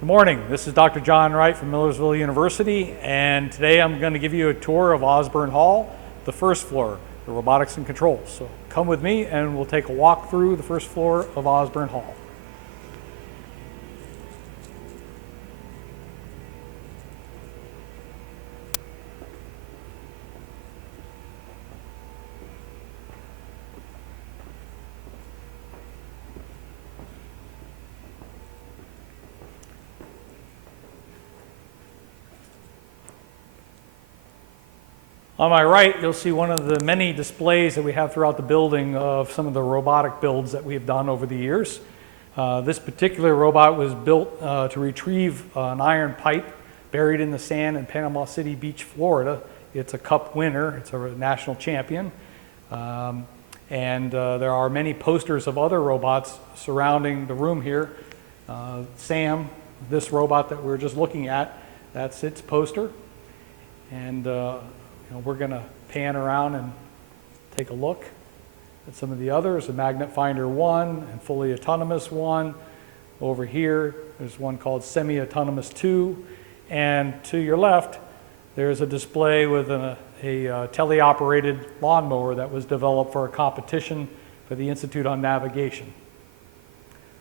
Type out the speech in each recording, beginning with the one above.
Good morning. This is Dr. John Wright from Millersville University, and today I'm going to give you a tour of Osburn Hall, the first floor, the robotics and controls. So come with me and we'll take a walk through the first floor of Osburn Hall. On my right, you'll see one of the many displays that we have throughout the building of some of the robotic builds that we've done over the years. This particular robot was built to retrieve an iron pipe buried in the sand in Panama City Beach, Florida. It's a cup winner, it's a national champion. There are many posters of other robots surrounding the room here. Sam, this robot that we're just looking at, that's its poster. And we're going to pan around and take a look at some of the others. A Magnet Finder 1 and Fully Autonomous 1. Over here, there's one called Semi-Autonomous 2. And to your left, there's a display with a teleoperated lawnmower that was developed for a competition for the Institute on Navigation.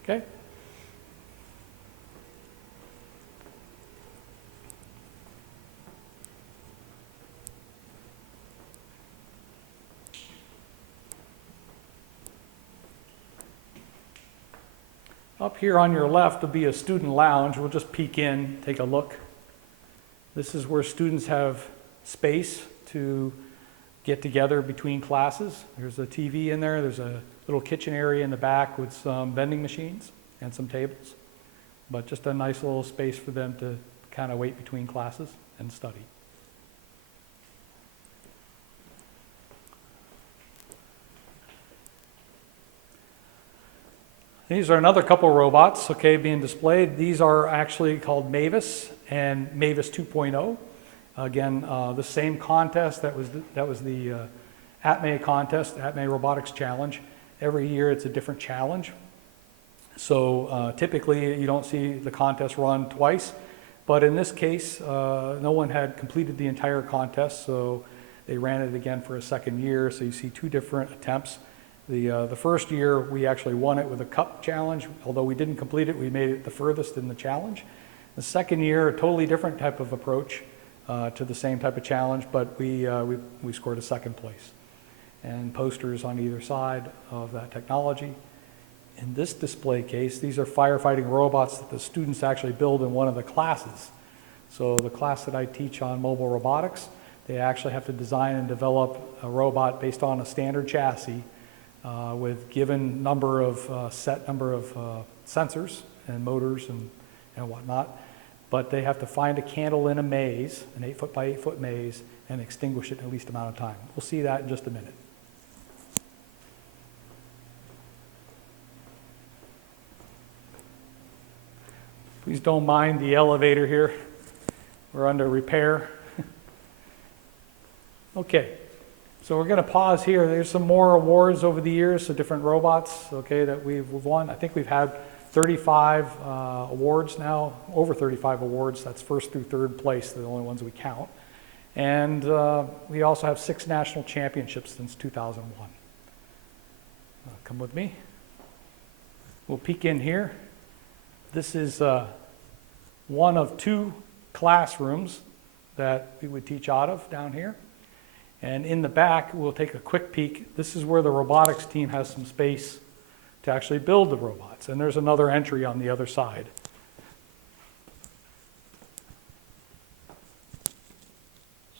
Okay? Up here on your left will be a student lounge. We'll just peek in, take a look. This is where students have space to get together between classes. There's a TV in there. There's a little kitchen area in the back with some vending machines and some tables. But just a nice little space for them to kind of wait between classes and study. These are another couple of robots, okay, being displayed. These are actually called Mavis and Mavis 2.0. Again, the same contest that was the ATME contest, ATME Robotics Challenge. Every year it's a different challenge. So typically you don't see the contest run twice, but in this case, no one had completed the entire contest, so they ran it again for a second year. So you see two different attempts. The first year, we actually won it with a cup challenge. Although we didn't complete it, we made it the furthest in the challenge. The second year, a totally different type of approach to the same type of challenge, but we scored a second place. And posters on either side of that technology. In this display case, these are firefighting robots that the students actually build in one of the classes. So the class that I teach on mobile robotics, they actually have to design and develop a robot based on a standard chassis with given number of set number of sensors and motors and whatnot, but they have to find a candle in a maze, an 8-foot by 8-foot maze, and extinguish it in the least amount of time. We'll see that in just a minute. Please don't mind the elevator here. We're under repair. Okay. So we're going to pause here. There's some more awards over the years, so different robots, okay, that we've won. I think we've had 35 awards now, over 35 awards. That's first through third place, the only ones we count. And we also have 6 national championships since 2001. Come with me. We'll peek in here. This is one of 2 classrooms that we would teach out of down here. And in the back, we'll take a quick peek. This is where the robotics team has some space to actually build the robots. And there's another entry on the other side.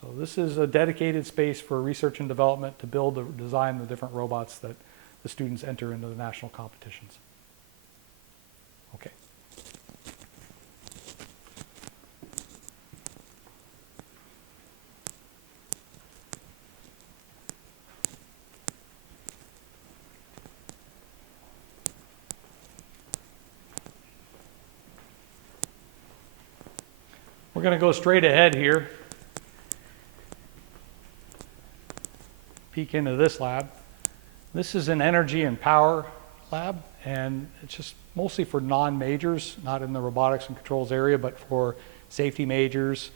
So this is a dedicated space for research and development to build and design the different robots that the students enter into the national competitions. Okay. We're going to go straight ahead here, peek into this lab. This is an energy and power lab, and it's just mostly for non-majors, not in the robotics and controls area, but for safety majors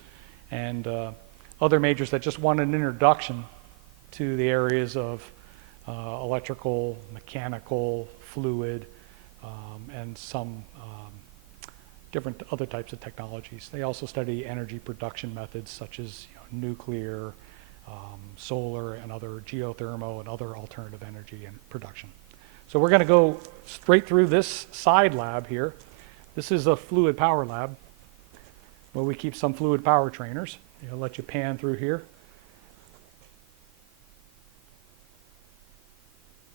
and other majors that just want an introduction to the areas of electrical, mechanical, fluid, and some different other types of technologies. They also study energy production methods such as nuclear, solar, and other geothermal and other alternative energy and production. So we're going to go straight through this side lab here. This is a fluid power lab where we keep some fluid power trainers. I'll let you pan through here.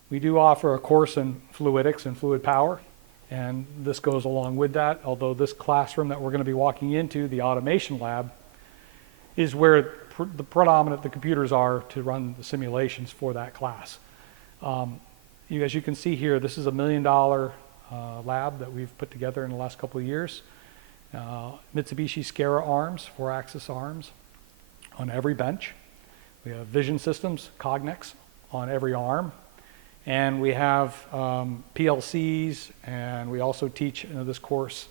We do offer a course in fluidics and fluid power, and this goes along with that, although this classroom that we're going to be walking into, the automation lab, is where the predominant the computers are to run the simulations for that class. As you can see here, this is a $1 million lab that we've put together in the last couple of years. Mitsubishi SCARA arms, 4-axis arms on every bench. We have vision systems, Cognex, on every arm. And we have PLCs, and we also teach this course,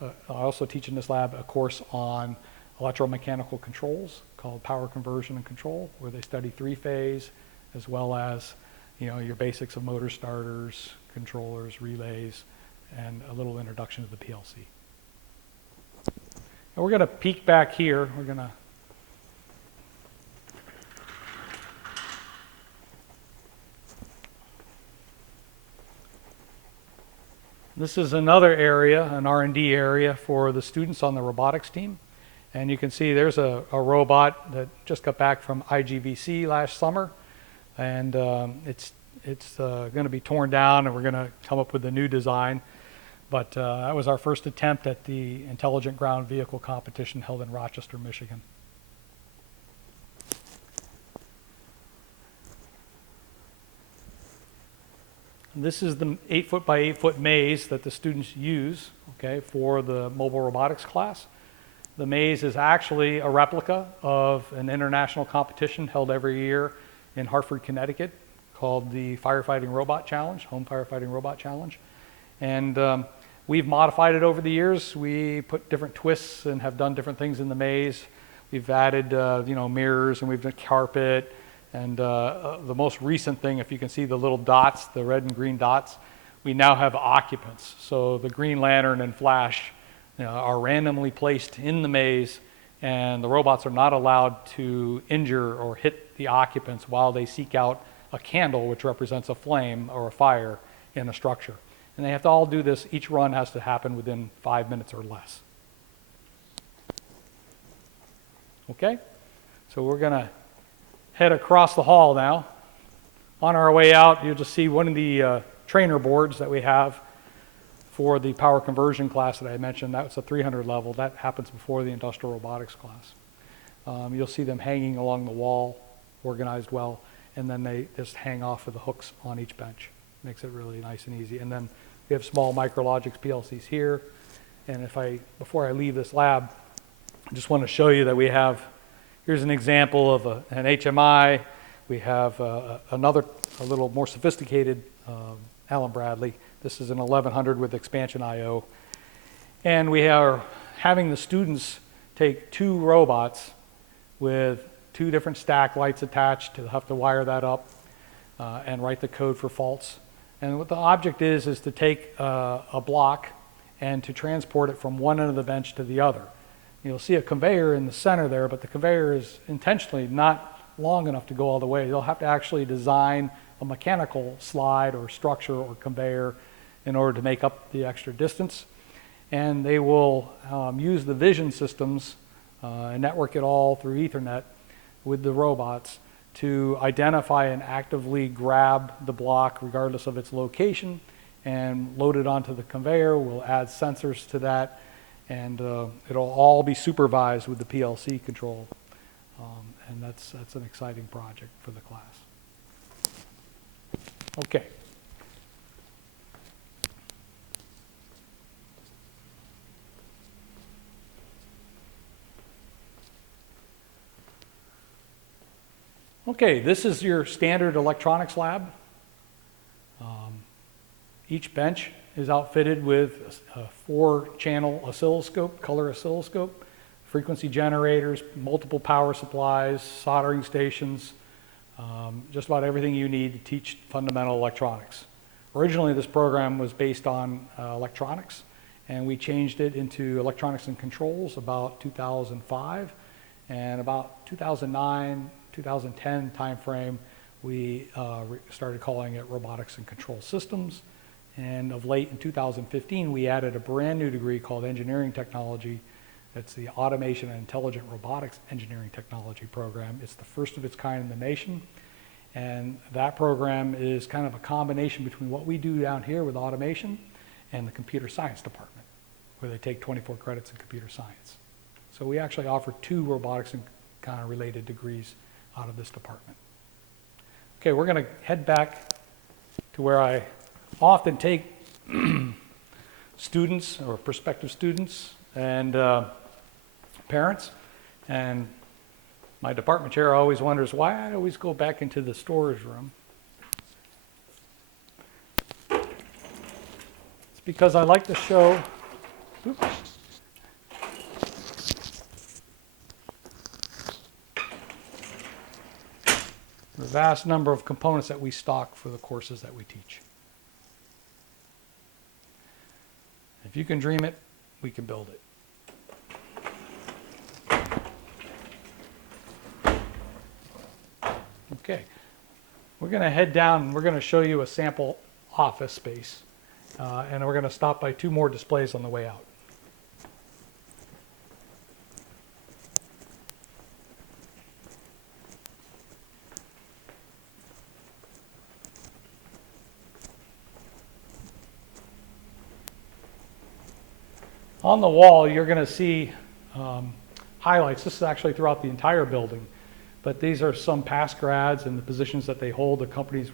I also teach in this lab a course on electromechanical controls called power conversion and control, where they study 3-phase as well as your basics of motor starters, controllers, relays, and a little introduction to the PLC. And we're going to peek back here. This is another area, an R&D area for the students on the robotics team. And you can see there's a robot that just got back from IGVC last summer. And it's going to be torn down, and we're going to come up with a new design. But that was our first attempt at the Intelligent Ground Vehicle competition held in Rochester, Michigan. This is the 8-foot by 8-foot maze that the students use, for the mobile robotics class. The maze is actually a replica of an international competition held every year in Hartford, Connecticut, called the Firefighting Robot Challenge, Home Firefighting Robot Challenge. And we've modified it over the years. We put different twists and have done different things in the maze. We've added, mirrors, and we've done carpet. And the most recent thing, if you can see the little dots, the red and green dots, we now have occupants. So the green lantern and flash are randomly placed in the maze, and the robots are not allowed to injure or hit the occupants while they seek out a candle, which represents a flame or a fire in a structure. And they have to all do this. Each run has to happen within 5 minutes or less. Okay? So we're going to head across the hall now. On our way out, you'll just see one of the trainer boards that we have for the power conversion class that I mentioned. That's a 300 level. That happens before the industrial robotics class. You'll see them hanging along the wall, organized well, and then they just hang off of the hooks on each bench. Makes it really nice and easy. And then we have small Micrologics PLCs here. And before I leave this lab, I just want to show you that we have, here's an example of an HMI. We have a little more sophisticated Allen Bradley. This is an 1100 with expansion I/O. And we are having the students take 2 robots with 2 different stack lights attached. They'll have to wire that up and write the code for faults. And what the object is to take a block and to transport it from one end of the bench to the other. You'll see a conveyor in the center there, but the conveyor is intentionally not long enough to go all the way. They'll have to actually design a mechanical slide or structure or conveyor in order to make up the extra distance. And they will use the vision systems and network it all through Ethernet with the robots to identify and actively grab the block regardless of its location and load it onto the conveyor. We'll add sensors to that, and it'll all be supervised with the PLC control. And that's an exciting project for the class. Okay. Okay, this is your standard electronics lab. Each bench is outfitted with a 4-channel oscilloscope, color oscilloscope, frequency generators, multiple power supplies, soldering stations, just about everything you need to teach fundamental electronics. Originally, this program was based on electronics, and we changed it into electronics and controls about 2005, and about 2009, 2010 timeframe, we started calling it robotics and control systems. And of late in 2015, we added a brand new degree called engineering technology. It's the Automation and Intelligent Robotics Engineering Technology program. It's the first of its kind in the nation. And that program is kind of a combination between what we do down here with automation and the computer science department, where they take 24 credits in computer science. So we actually offer 2 robotics and kind of related degrees out of this department. Okay, we're going to head back to where I often take students or prospective students and parents, and my department chair always wonders why I always go back into the storage room. It's because I like to show, oops, the vast number of components that we stock for the courses that we teach. If you can dream it, we can build it. Okay, we're going to head down and we're going to show you a sample office space, and we're going to stop by 2 more displays on the way out. On the wall, you're going to see highlights. This is actually throughout the entire building, but these are some past grads and the positions that they hold, the companies